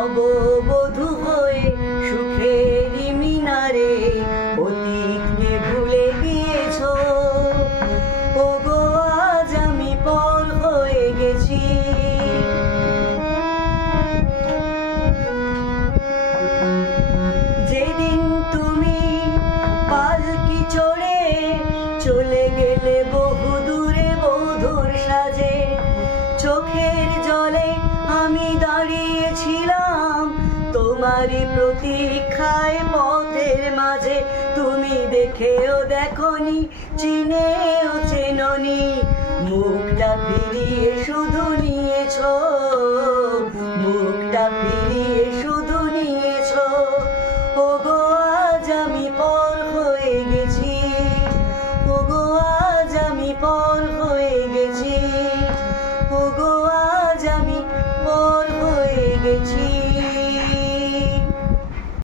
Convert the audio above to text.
নববধূ হয়ে সুখেরই মিনারে অতীতকে ভুলে গিয়েছো। ওগো আজ আমি পর হয়ে গেছি। যেদিন তুমি পালকি চড়ে চলে গেলে বহু দূরে বধূর সাজে, চোখের জলে আমি দাঁড়িয়েছিলাম তোমারই প্রতীক্ষায় পথের মাঝে। তুমি দেখেও দেখনি, চিনেও চেননি, মুখটা ফিরিয়ে শুধু নিয়েছো, মুখটা ফিরিয়ে শুধু নিয়েছো। ওগো আজ আমি পর হয়ে গেছি, ওগো আজ আমি পর হয়ে গেছি, ওগো আজ আমি পর হয়ে গেছি।